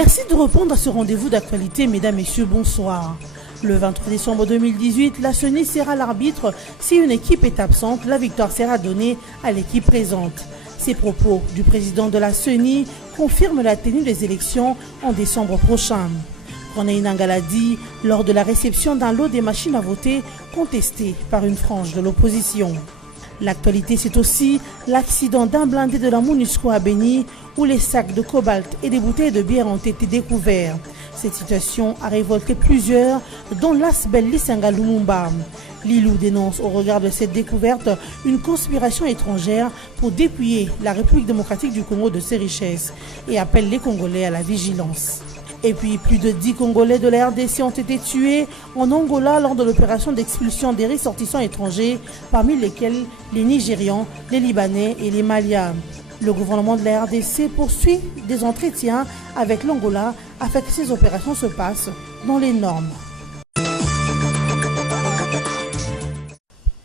Merci de répondre à ce rendez-vous d'actualité, mesdames, messieurs, bonsoir. Le 23 décembre 2018, la CENI sera l'arbitre. Si une équipe est absente, la victoire sera donnée à l'équipe présente. Ces propos du président de la CENI confirment la tenue des élections en décembre prochain. Corneille Nangaa l'a dit lors de la réception d'un lot des machines à voter contestées par une frange de l'opposition. L'actualité, c'est aussi l'accident d'un blindé de la MONUSCO à Béni où les sacs de cobalt et des bouteilles de bière ont été découverts. Cette situation a révolté plusieurs, dont l'Asbel Lisanga Lumumba. Lilou dénonce au regard de cette découverte une conspiration étrangère pour dépouiller la République démocratique du Congo de ses richesses et appelle les Congolais à la vigilance. Et puis, plus de 10 Congolais de la RDC ont été tués en Angola lors de l'opération d'expulsion des ressortissants étrangers, parmi lesquels les Nigérians, les Libanais et les Maliens. Le gouvernement de la RDC poursuit des entretiens avec l'Angola afin que ces opérations se passent dans les normes.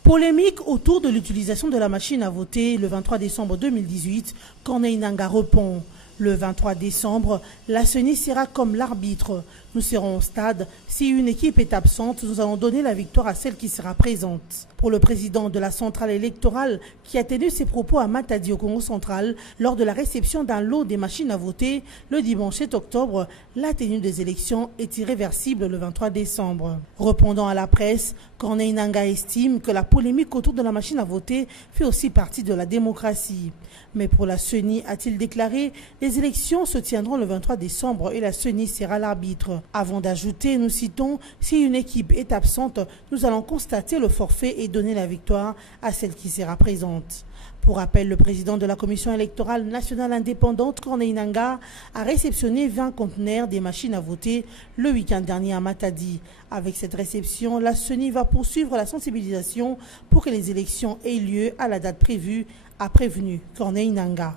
Polémique autour de l'utilisation de la machine à voter le 23 décembre 2018, Corneille Nangaa répond. Le 23 décembre, la CENI sera comme l'arbitre. Nous serons au stade. Si une équipe est absente, nous allons donner la victoire à celle qui sera présente. Pour le président de la centrale électorale qui a tenu ses propos à Matadi au Congo central lors de la réception d'un lot des machines à voter le dimanche 7 octobre, la tenue des élections est irréversible le 23 décembre. Répondant à la presse, Corneille Nangaa estime que la polémique autour de la machine à voter fait aussi partie de la démocratie. Mais pour la CENI, a-t-il déclaré, les élections se tiendront le 23 décembre et la CENI sera l'arbitre. Avant d'ajouter, nous citons, si une équipe est absente, nous allons constater le forfait et donner la victoire à celle qui sera présente. Pour rappel, le président de la Commission électorale nationale indépendante, Corneille Nangaa, a réceptionné 20 conteneurs des machines à voter le week-end dernier à Matadi. Avec cette réception, la CENI va poursuivre la sensibilisation pour que les élections aient lieu à la date prévue, a prévenu Corneille Nangaa.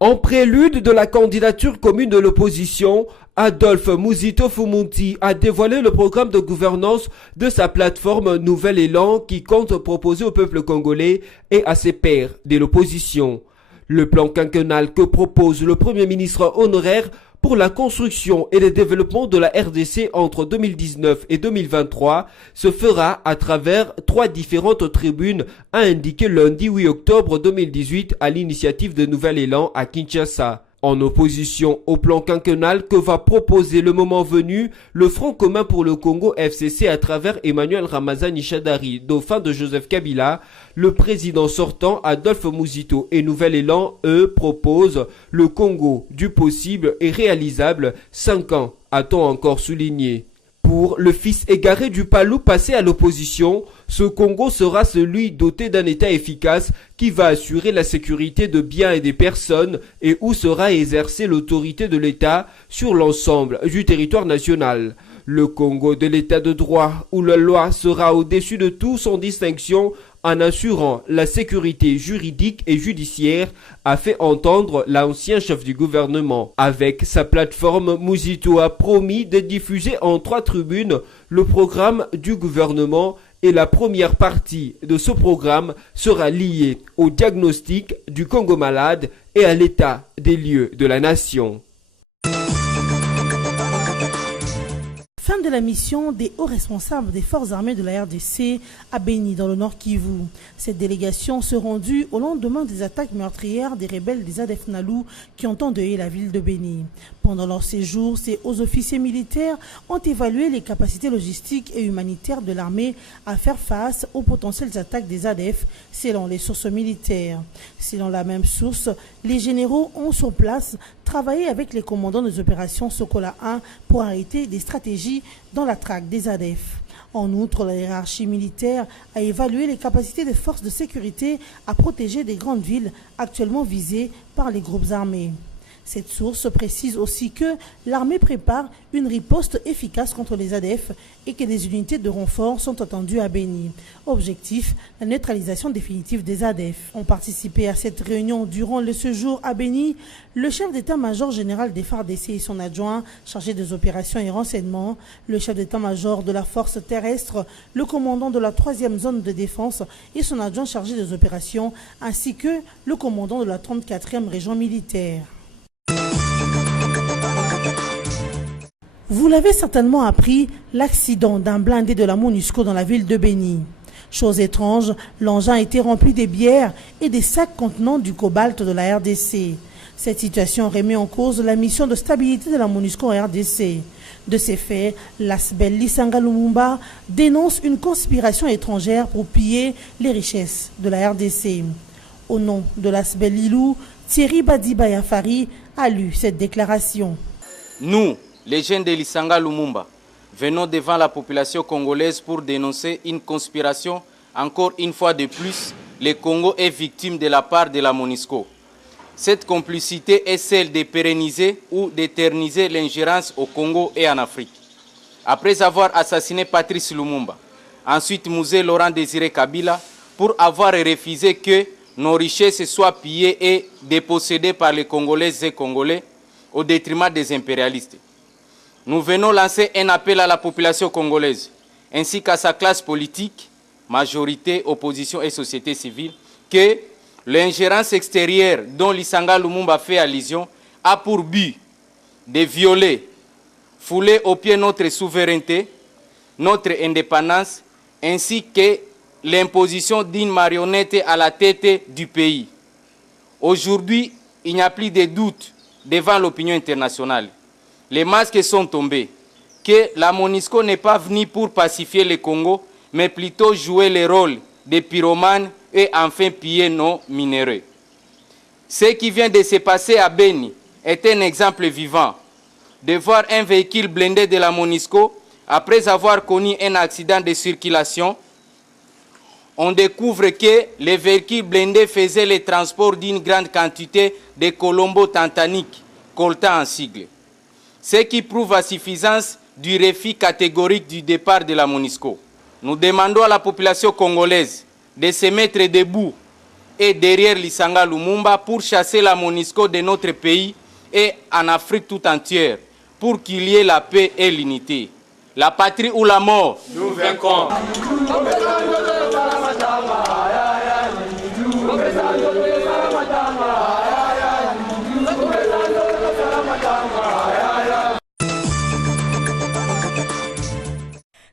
En prélude de la candidature commune de l'opposition, Adolphe Muzito Fumunti a dévoilé le programme de gouvernance de sa plateforme Nouvel Élan qui compte proposer au peuple congolais et à ses pairs de l'opposition. Le plan quinquennal que propose le Premier ministre honoraire pour la construction et le développement de la RDC entre 2019 et 2023 se fera à travers 3 différentes tribunes, a indiqué lundi 8 octobre 2018 à l'initiative de Nouvel Élan à Kinshasa. En opposition au plan quinquennal que va proposer le moment venu le Front commun pour le Congo FCC à travers Emmanuel Ramazani Shadari, dauphin de Joseph Kabila, le président sortant Adolphe Muzito et Nouvel Élan, eux, proposent le Congo du possible et réalisable, 5 ans, a-t-on encore souligné. Pour le fils égaré du Palou passé à l'opposition, ce Congo sera celui doté d'un État efficace qui va assurer la sécurité de biens et des personnes et où sera exercée l'autorité de l'État sur l'ensemble du territoire national. Le Congo de l'État de droit où la loi sera au-dessus de tout sans distinction en assurant la sécurité juridique et judiciaire, a fait entendre l'ancien chef du gouvernement. Avec sa plateforme, Muzito a promis de diffuser en 3 tribunes le programme du gouvernement et la première partie de ce programme sera liée au diagnostic du Congo malade et à l'état des lieux de la nation. Fin de la mission des hauts responsables des forces armées de la RDC à Béni, dans le Nord Kivu. Cette délégation se rendue au lendemain des attaques meurtrières des rebelles des ADF Nalu qui ont endeuillé la ville de Béni. Pendant leur séjour, ces hauts officiers militaires ont évalué les capacités logistiques et humanitaires de l'armée à faire face aux potentielles attaques des ADF, selon les sources militaires. Selon la même source, les généraux ont sur place travaillé avec les commandants des opérations Sokola 1 pour arrêter des stratégies dans la traque des ADF. En outre, la hiérarchie militaire a évalué les capacités des forces de sécurité à protéger des grandes villes actuellement visées par les groupes armés. Cette source précise aussi que l'armée prépare une riposte efficace contre les ADF et que des unités de renfort sont attendues à Béni. Objectif, la neutralisation définitive des ADF. Ont participé à cette réunion durant le séjour à Béni le chef d'état-major général des FARDC et son adjoint chargé des opérations et renseignements, le chef d'état-major de la force terrestre, le commandant de la 3e zone de défense et son adjoint chargé des opérations, ainsi que le commandant de la 34e région militaire. Vous l'avez certainement appris, l'accident d'un blindé de la MONUSCO dans la ville de Béni. Chose étrange, l'engin était rempli des bières et des sacs contenant du cobalt de la RDC. Cette situation remet en cause la mission de stabilité de la MONUSCO en RDC. De ces faits, l'ASBEL Lisanga Lumumba dénonce une conspiration étrangère pour piller les richesses de la RDC. Au nom de l'ASBEL Lilou, Thierry Badiba Yafari a lu cette déclaration. Nous, les jeunes de Lisanga Lumumba, venons devant la population congolaise pour dénoncer une conspiration. Encore une fois de plus, le Congo est victime de la part de la MONUSCO. Cette complicité est celle de pérenniser ou d'éterniser l'ingérence au Congo et en Afrique. Après avoir assassiné Patrice Lumumba, ensuite Mouzé Laurent Désiré Kabila, pour avoir refusé que nos richesses soient pillées et dépossédées par les Congolaises et Congolais au détriment des impérialistes. Nous venons lancer un appel à la population congolaise, ainsi qu'à sa classe politique, majorité, opposition et société civile, que l'ingérence extérieure dont Lisanga Lumumba fait allusion a pour but de violer, fouler aux pieds notre souveraineté, notre indépendance, ainsi que l'imposition d'une marionnette à la tête du pays. Aujourd'hui, il n'y a plus de doute devant l'opinion internationale. Les masques sont tombés, que la MONUSCO n'est pas venue pour pacifier le Congo, mais plutôt jouer le rôle de pyromanes et enfin piller nos minéraux. Ce qui vient de se passer à Béni est un exemple vivant. De voir un véhicule blindé de la MONUSCO, après avoir connu un accident de circulation, on découvre que le véhicule blindé faisait le transport d'une grande quantité de colombo tantanique, coltan en sigle. Ce qui prouve à suffisance du refus catégorique du départ de la MONUSCO. Nous demandons à la population congolaise de se mettre debout et derrière Lisanga Lumumba pour chasser la MONUSCO de notre pays et en Afrique tout entière, pour qu'il y ait la paix et l'unité. La patrie ou la mort, nous vaincrons. «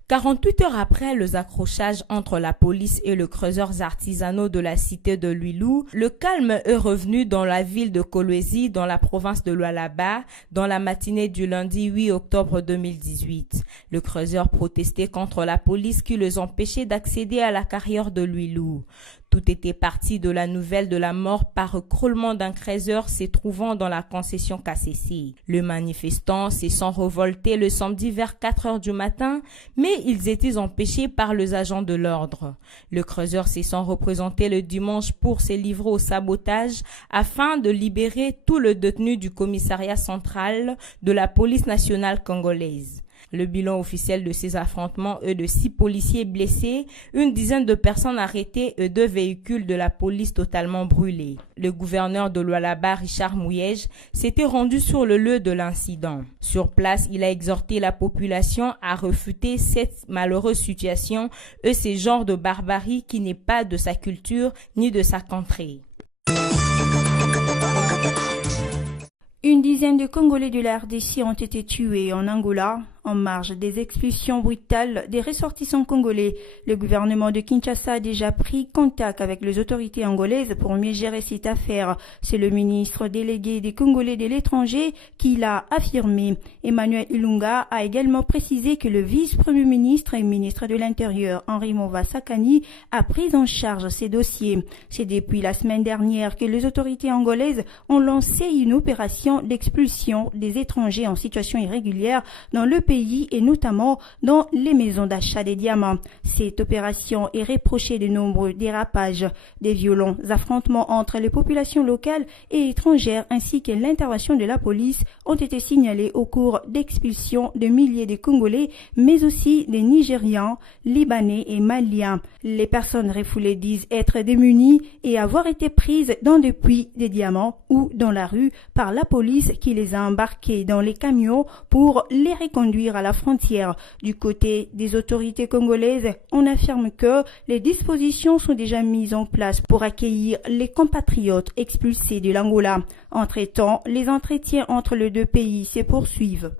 48 heures après les accrochages entre la police et les creuseurs artisanaux de la cité de Lwilou, le calme est revenu dans la ville de Kolwezi, dans la province de Lualaba, dans la matinée du lundi 8 octobre 2018. Les creuseurs protestaient contre la police qui les empêchait d'accéder à la carrière de Lwilou. Tout était parti de la nouvelle de la mort par écroulement d'un creuseur se trouvant dans la concession KCC. Les manifestants se sont révoltés le samedi vers 4 heures du matin, mais ils étaient empêchés par les agents de l'ordre. Les creuseurs se sont représentés le dimanche pour se livrer au sabotage afin de libérer tous les détenus du commissariat central de la police nationale congolaise. Le bilan officiel de ces affrontements est de 6 policiers blessés, une dizaine de personnes arrêtées et 2 véhicules de la police totalement brûlés. Le gouverneur de Lualaba, Richard Mouyej, s'était rendu sur le lieu de l'incident. Sur place, il a exhorté la population à refuter cette malheureuse situation et ce genre de barbarie qui n'est pas de sa culture ni de sa contrée. Une dizaine de Congolais de la RDC ont été tués en Angola en marge des expulsions brutales des ressortissants congolais. Le gouvernement de Kinshasa a déjà pris contact avec les autorités angolaises pour mieux gérer cette affaire. C'est le ministre délégué des Congolais de l'étranger qui l'a affirmé. Emmanuel Ilunga a également précisé que le vice-premier ministre et ministre de l'Intérieur, Henri Mova Sakani, a pris en charge ces dossiers. C'est depuis la semaine dernière que les autorités angolaises ont lancé une opération d'expulsion des étrangers en situation irrégulière dans le pays pays et notamment dans les maisons d'achat des diamants. Cette opération est reprochée de nombreux dérapages, des violents affrontements entre les populations locales et étrangères ainsi que l'intervention de la police ont été signalés au cours d'expulsions de milliers de Congolais, mais aussi des Nigérians, Libanais et Maliens. Les personnes refoulées disent être démunies et avoir été prises dans des puits de diamants ou dans la rue par la police qui les a embarquées dans les camions pour les reconduire à la frontière. Du côté des autorités congolaises, on affirme que les dispositions sont déjà mises en place pour accueillir les compatriotes expulsés de l'Angola. Entre-temps, les entretiens entre les deux pays se poursuivent.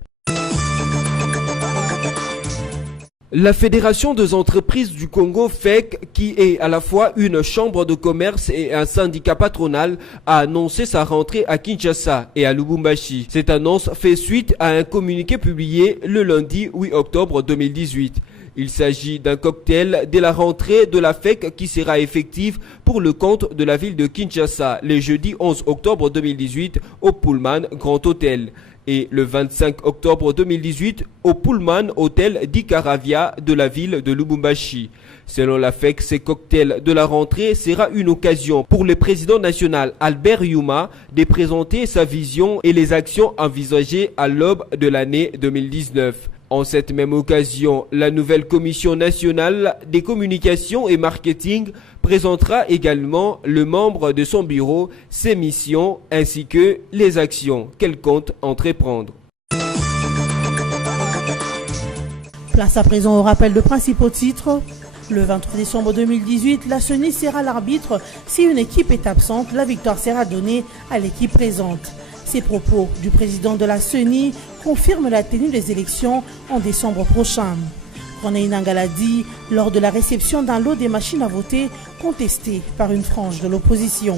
La Fédération des entreprises du Congo, FEC, qui est à la fois une chambre de commerce et un syndicat patronal, a annoncé sa rentrée à Kinshasa et à Lubumbashi. Cette annonce fait suite à un communiqué publié le lundi 8 octobre 2018. Il s'agit d'un cocktail de la rentrée de la FEC qui sera effective pour le compte de la ville de Kinshasa le jeudi 11 octobre 2018 au Pullman Grand Hôtel et le 25 octobre 2018 au Pullman Hotel d'Ikaravia de la ville de Lubumbashi. Selon la FEC, ces cocktails de la rentrée sera une occasion pour le président national Albert Yuma de présenter sa vision et les actions envisagées à l'aube de l'année 2019. En cette même occasion, la nouvelle commission nationale des communications et marketing présentera également le membre de son bureau, ses missions ainsi que les actions qu'elle compte entreprendre. Place à présent au rappel de principaux titres. Le 23 décembre 2018, la CENI sera l'arbitre. Si une équipe est absente, la victoire sera donnée à l'équipe présente. Ces propos du président de la CENI confirment la tenue des élections en décembre prochain. René Nangala dit lors de la réception d'un lot des machines à voter contestées par une frange de l'opposition.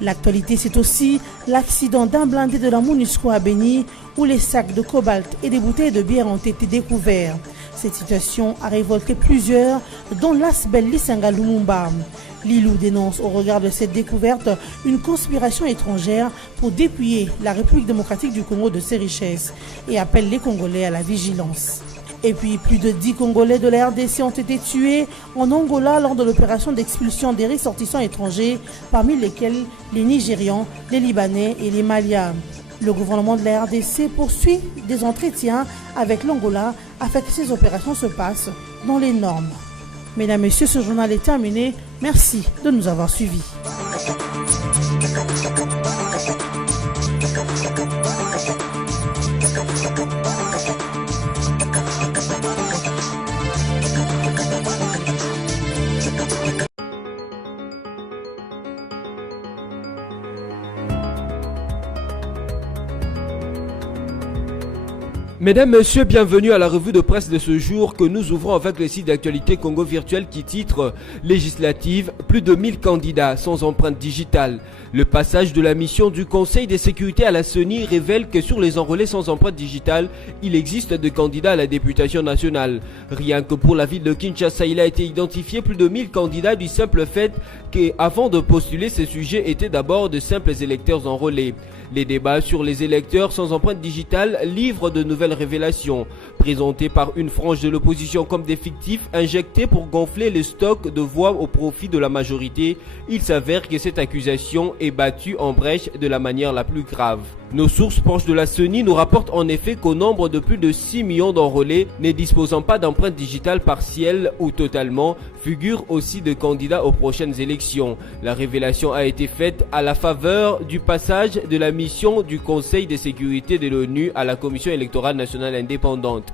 L'actualité, c'est aussi l'accident d'un blindé de la MONUSCO à Beni où les sacs de cobalt et des bouteilles de bière ont été découverts. Cette situation a révolté plusieurs, dont l'Asbel Lisanga Lumumba. Lilou dénonce au regard de cette découverte une conspiration étrangère pour dépouiller la République démocratique du Congo de ses richesses et appelle les Congolais à la vigilance. Et puis, plus de 10 Congolais de la RDC ont été tués en Angola lors de l'opération d'expulsion des ressortissants étrangers, parmi lesquels les Nigérians, les Libanais et les Maliens. Le gouvernement de la RDC poursuit des entretiens avec l'Angola afin que ces opérations se passent dans les normes. Mesdames, Messieurs, ce journal est terminé. Merci de nous avoir suivis. Mesdames, Messieurs, bienvenue à la revue de presse de ce jour que nous ouvrons avec le site d'actualité Congo Virtuel qui titre « Législative, plus de 1000 candidats sans empreinte digitale ». Le passage de la mission du Conseil de sécurité à la CENI révèle que sur les enrôlés sans empreinte digitale, il existe des candidats à la députation nationale. Rien que pour la ville de Kinshasa, il a été identifié plus de 1000 candidats du simple fait qu'avant de postuler, ces sujets étaient d'abord de simples électeurs enrôlés. Les débats sur les électeurs sans empreinte digitale livrent de nouvelles révélations, présentées par une frange de l'opposition comme des fictifs injectés pour gonfler le stock de voix au profit de la majorité. Il s'avère que cette accusation est battue en brèche de la manière la plus grave. Nos sources proches de la CENI nous rapportent en effet qu'au nombre de plus de 6 millions d'enrôlés ne disposant pas d'empreinte digitale partielle ou totalement, figurent aussi de candidats aux prochaines élections. La révélation a été faite à la faveur du passage de la mission du Conseil de sécurité de l'ONU à la Commission électorale nationale indépendante.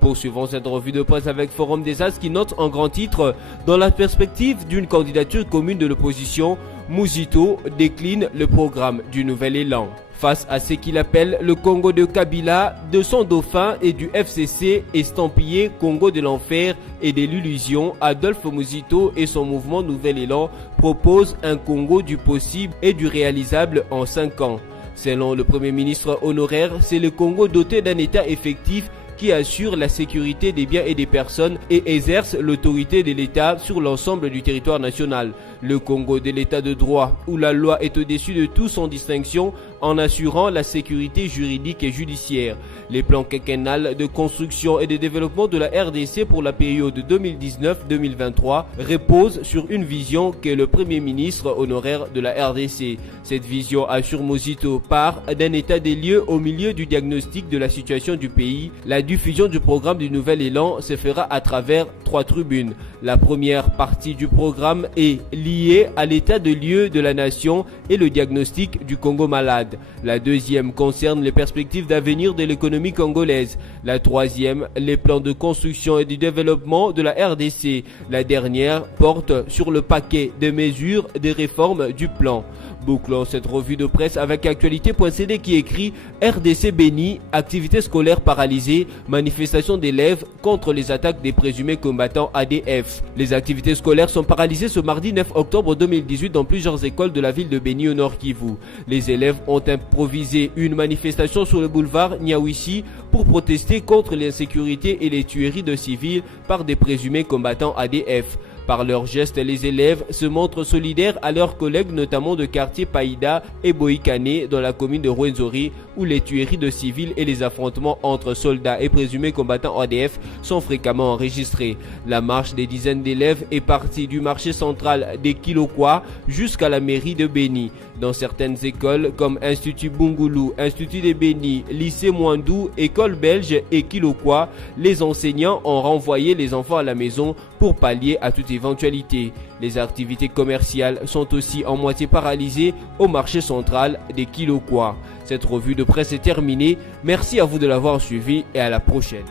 Poursuivons cette revue de presse avec Forum des As qui note en grand titre « Dans la perspective d'une candidature commune de l'opposition, Mouzito décline le programme du Nouvel Élan ». Face à ce qu'il appelle le Congo de Kabila, de son dauphin et du FCC estampillé Congo de l'enfer et de l'illusion, Adolphe Mouzito et son mouvement Nouvel Élan proposent un Congo du possible et du réalisable en 5 ans. Selon le Premier ministre honoraire, c'est le Congo doté d'un État effectif qui assure la sécurité des biens et des personnes et exerce l'autorité de l'État sur l'ensemble du territoire national. Le Congo de l'État de droit, où la loi est au-dessus de tout sans distinction, en assurant la sécurité juridique et judiciaire. Les plans quinquennals de construction et de développement de la RDC pour la période 2019-2023 reposent sur une vision qu'est le Premier ministre honoraire de la RDC. Cette vision, assure Mosito, part d'un état des lieux au milieu du diagnostic de la situation du pays. La diffusion du programme du Nouvel Élan se fera à travers 3 tribunes. La première partie du programme est liée à l'état de lieu de la nation et le diagnostic du Congo malade. La deuxième concerne les perspectives d'avenir de l'économie congolaise. La troisième, les plans de construction et de développement de la RDC. La dernière porte sur le paquet de mesures de réforme du plan. Bouclons cette revue de presse avec actualité.cd qui écrit RDC béni, activités scolaires paralysées, manifestation d'élèves contre les attaques des présumés combattants ADF. Les activités scolaires sont paralysées ce mardi 9 octobre 2018 dans plusieurs écoles de la ville de Béni au Nord Kivu. Les élèves ont improvisé une manifestation sur le boulevard Niawissi pour protester contre l'insécurité et les tueries de civils par des présumés combattants ADF. Par leurs gestes, les élèves se montrent solidaires à leurs collègues, notamment de quartier Païda et Boïkane dans la commune de Rwenzori, où les tueries de civils et les affrontements entre soldats et présumés combattants ADF sont fréquemment enregistrés. La marche des dizaines d'élèves est partie du marché central des Kilokwa jusqu'à la mairie de Béni. Dans certaines écoles comme Institut Bungulu, Institut de Béni, Lycée Mwandou, École belge et Kilokwa, les enseignants ont renvoyé les enfants à la maison pour pallier à toute éventualité. Les activités commerciales sont aussi en moitié paralysées au marché central des Kilokwa. Cette revue de presse est terminée. Merci à vous de l'avoir suivi et à la prochaine.